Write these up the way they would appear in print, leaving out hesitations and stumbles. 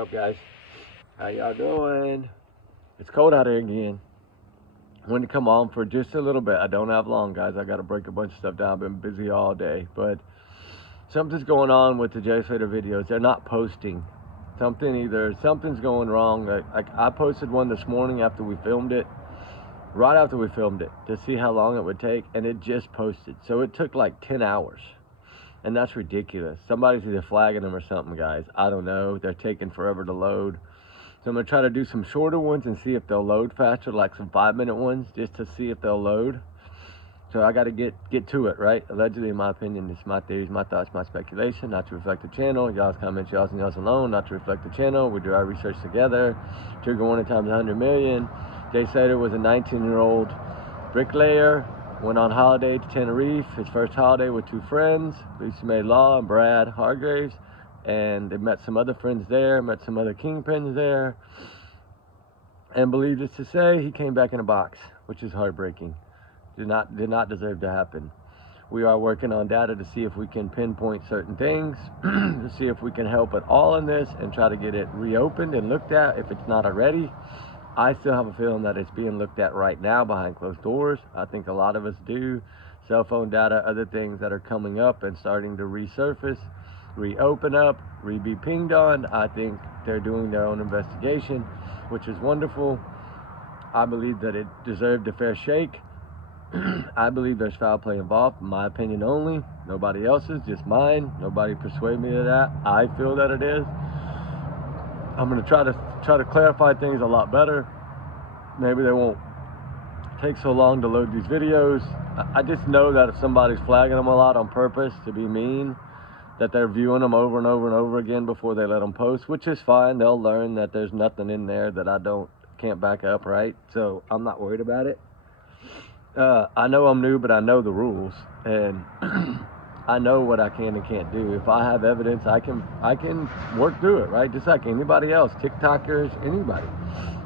up, guys? How y'all doing? It's cold out here again. I wanted to come on for just a little bit. I don't have long, guys. I got to break a bunch of stuff down. I've been busy all day, but something's going on with the Slater videos. They're not posting. Something's going wrong. Like I posted one this morning after we filmed it, right after we filmed it, to see how long it would take, and it just posted. So it took like 10 hours. And that's ridiculous. Somebody's either flagging them or something, guys. I don't know. They're taking forever to load. So I'm going to try to do some shorter ones and see if they'll load faster, like some 5-minute ones, just to see if they'll load. So I got to get to it, right? Allegedly, in my opinion, it's my theories, my thoughts, my speculation, not to reflect the channel. Y'all's comments, y'all's and y'all's alone, not to reflect the channel. We do our research together. Trigger warning times 100 million. Slater was a 19-year-old bricklayer. Went on holiday to Tenerife, his first holiday with 2 friends, Lisa Mae Law and Brad Hargraves, and they met some other friends there, met some other kingpins there, and believed it to say he came back in a box, which is heartbreaking. Did not deserve to happen. We are working on data to see if we can pinpoint certain things, to see if we can help at all in this and try to get it reopened and looked at if it's not already. I still have a feeling that it's being looked at right now behind closed doors. I think a lot of us do. Cell phone data, other things that are coming up and starting to resurface, reopen up, be pinged on. I think they're doing their own investigation, which is wonderful. I believe that it deserved a fair shake. I believe there's foul play involved, my opinion only. Nobody else's, just mine. Nobody persuade me of that. I feel that it is. I'm going to try to clarify things a lot better. Maybe they won't take so long to load these videos. I just know that if somebody's flagging them a lot on purpose to be mean, that they're viewing them over and over and over again before they let them post, which is fine. They'll learn that there's nothing in there that I can't back up, right? So I'm not worried about it. I know I'm new, but I know the rules, and I know what I can and can't do. If I have evidence, I can work through it, right? Just like anybody else, TikTokers, anybody.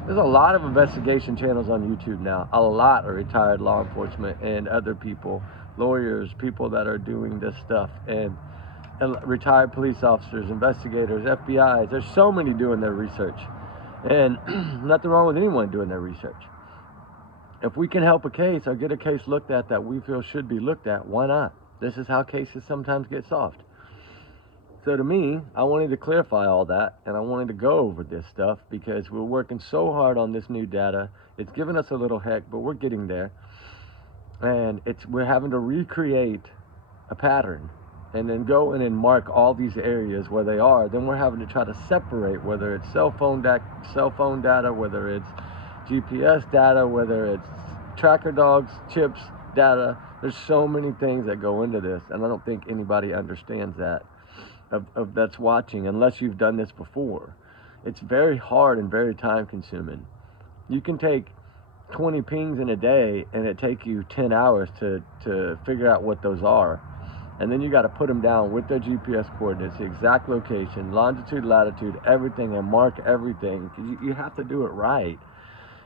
There's a lot of investigation channels on YouTube now. A lot of retired law enforcement and other people, lawyers, people that are doing this stuff, and retired police officers, investigators, FBIs. There's so many doing their research, and nothing wrong with anyone doing their research. If we can help a case or get a case looked at that we feel should be looked at, why not? This is how cases sometimes get solved. So to me, I wanted to clarify all that, and I wanted to go over this stuff because we're working so hard on this new data. It's given us a little heck, but we're getting there. And we're having to recreate a pattern and then go in and mark all these areas where they are. Then we're having to try to separate whether it's cell phone data, whether it's GPS data, whether it's tracker dogs, chips, data. There's so many things that go into this, and I don't think anybody understands that that's watching unless you've done this before. It's very hard and very time consuming. You can take 20 pings in a day and it take you 10 hours to figure out what those are, and then you got to put them down with their GPS coordinates, the exact location, longitude, latitude, everything, and mark everything. You have to do it right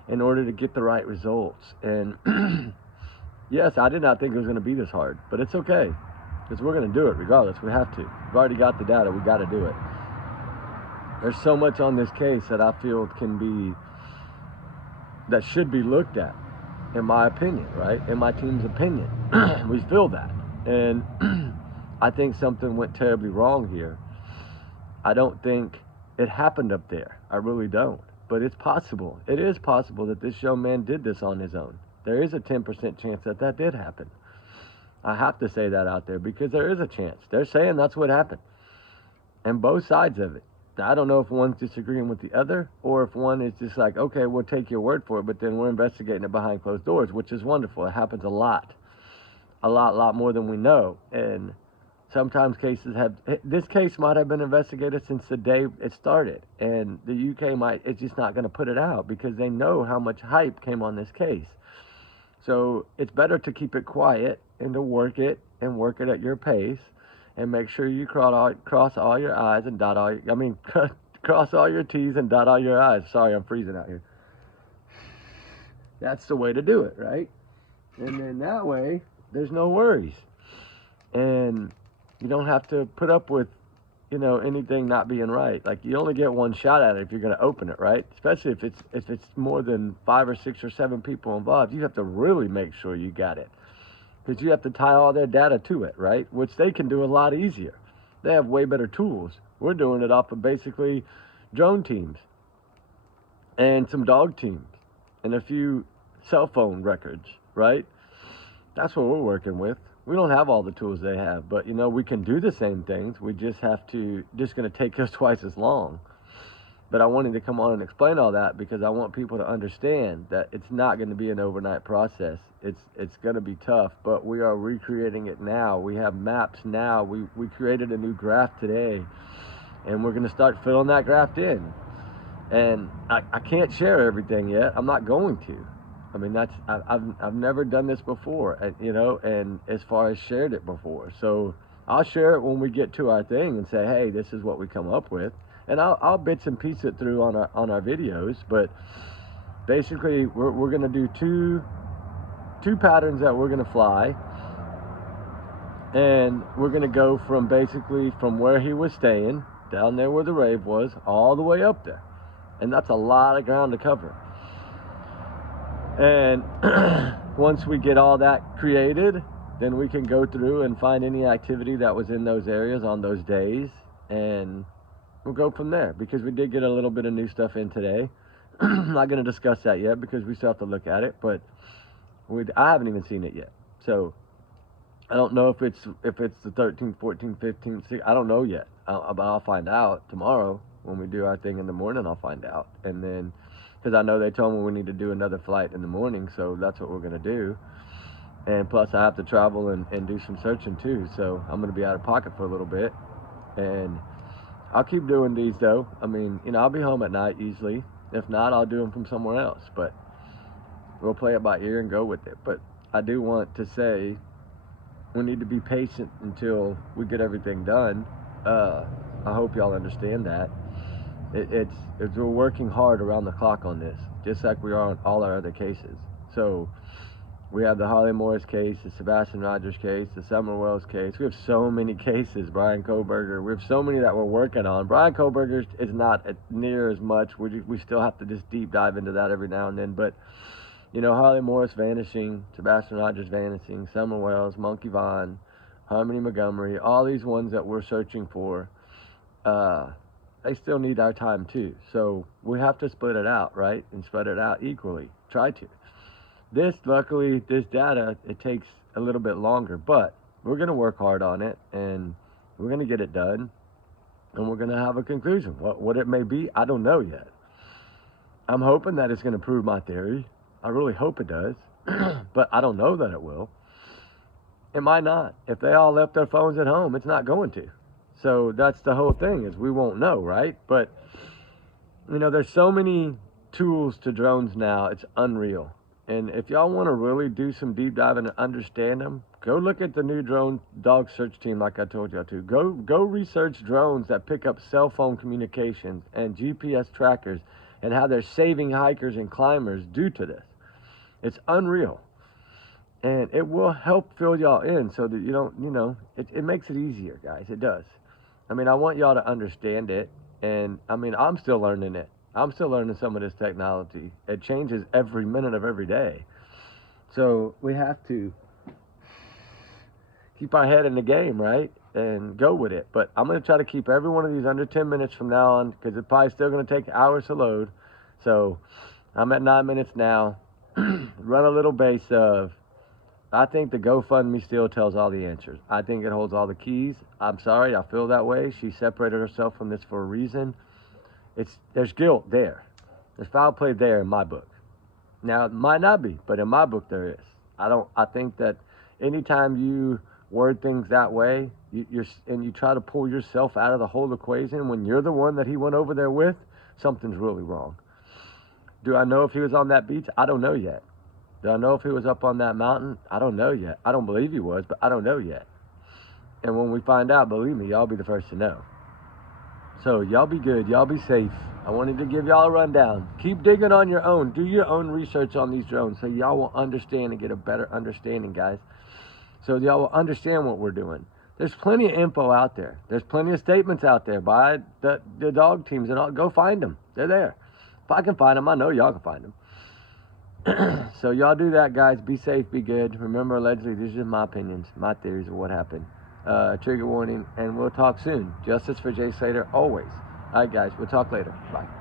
in order to get the right results. And yes, I did not think it was going to be this hard, but it's okay, because we're going to do it regardless. We have to. We've already got the data. We got to do it. There's so much on this case that I feel that should be looked at, in my opinion, right? In my team's opinion. We feel that. And I think something went terribly wrong here. I don't think it happened up there. I really don't. But it's possible. It is possible that this young man did this on his own. There is a 10% chance that did happen. I have to say that out there because there is a chance. They're saying that's what happened. And both sides of it. Now, I don't know if one's disagreeing with the other or if one is just like, okay, we'll take your word for it, but then we're investigating it behind closed doors, which is wonderful. It happens a lot more than we know. And sometimes this case might have been investigated since the day it started, and the UK it's just not going to put it out because they know how much hype came on this case. So it's better to keep it quiet and to work it at your pace and make sure you cross all your I's and cross all your T's and dot all your I's. Sorry, I'm freezing out here. That's the way to do it, right? And then that way, there's no worries. And you don't have to put up with anything not being right. Like, you only get one shot at it if you're going to open it, right? Especially if it's more than 5 or 6 or 7 people involved. You have to really make sure you got it, because you have to tie all their data to it, right? Which they can do a lot easier. They have way better tools. We're doing it off of basically drone teams and some dog teams and a few cell phone records, right? That's what we're working with. We don't have all the tools they have, but we can do the same things. We just going to take us twice as long. But I wanted to come on and explain all that because I want people to understand that it's not going to be an overnight process. It's going to be tough, but we are recreating it now. We have maps now. We created a new graph today, and we're going to start filling that graph in. And I can't share everything yet. I'm not going to. I mean, I've never done this before, and as far as shared it before. So I'll share it when we get to our thing and say, hey, this is what we come up with. And I'll bits and piece it through on our videos, but basically we're going to do two patterns that we're going to fly, and we're going to go from where he was staying down there where the rave was all the way up there, and that's a lot of ground to cover. And once we get all that created, then we can go through and find any activity that was in those areas on those days, and we'll go from there, because we did get a little bit of new stuff in today. I'm not going to discuss that yet because we still have to look at it, but I haven't even seen it yet. So I don't know if it's the 13th, 14th, 15th, 16th. I don't know yet. But I'll find out tomorrow when we do our thing in the morning. I'll find out. And then, because I know they told me we need to do another flight in the morning, so that's what we're going to do. And plus I have to travel and do some searching too, so I'm going to be out of pocket for a little bit. And I'll keep doing these though. I mean, I'll be home at night usually. If not, I'll do them from somewhere else, but we'll play it by ear and go with it. But I do want to say we need to be patient until we get everything done. I hope y'all understand that. It's we're working hard around the clock on this, just like we are on all our other cases. So we have the Harley Morris case, the Sebastian Rogers case, the Summer Wells case. We have so many cases. Brian Koberger. We have so many that we're working on. Brian Koberger is not near as much. We still have to just deep dive into that every now and then. But Harley Morris vanishing, Sebastian Rogers vanishing, Summer Wells, Monkey Vaughn, Harmony Montgomery, all these ones that we're searching for, they still need our time too. So we have to split it out, right? And spread it out equally. Try to. Luckily, this data, it takes a little bit longer, but we're going to work hard on it, and we're going to get it done, and we're going to have a conclusion. What it may be, I don't know yet. I'm hoping that it's going to prove my theory. I really hope it does, but I don't know that it will. It might not. If they all left their phones at home, it's not going to. So that's the whole thing, is we won't know, right? But, there's so many tools to drones now, it's unreal. And if y'all want to really do some deep diving and understand them, go look at the new drone dog search team like I told y'all to. Go research drones that pick up cell phone communications and GPS trackers and how they're saving hikers and climbers due to this. It's unreal. And it will help fill y'all in so that you don't, it makes it easier, guys. It does. I mean, I want y'all to understand it. And, I mean, I'm still learning it. I'm still learning some of this technology. It changes every minute of every day. So we have to keep our head in the game, right? And go with it. But I'm going to try to keep every one of these under 10 minutes from now on, because it's probably still going to take hours to load. So I'm at 9 minutes now. Run a little base of, I think the GoFundMe still tells all the answers. I think it holds all the keys. I'm sorry, I feel that way. She separated herself from this for a reason. There's guilt there. There's foul play there in my book. Now, it might not be, but in my book there is. I think that anytime you word things that way, you try to pull yourself out of the whole equation when you're the one that he went over there with, something's really wrong. Do I know if he was on that beach? I don't know yet. Do I know if he was up on that mountain? I don't know yet. I don't believe he was, but I don't know yet. And when we find out, believe me, y'all be the first to know. So y'all be good. Y'all be safe. I wanted to give y'all a rundown. Keep digging on your own. Do your own research on these drones so y'all will understand and get a better understanding, guys. So y'all will understand what we're doing. There's plenty of info out there. There's plenty of statements out there by the dog teams, and all. Go find them. They're there. If I can find them, I know y'all can find them. So y'all do that, guys. Be safe, be good. Remember, allegedly, these are my opinions, my theories of what happened. Trigger warning, and we'll talk soon. Justice for Jay Slater, always. All right, guys, we'll talk later. Bye.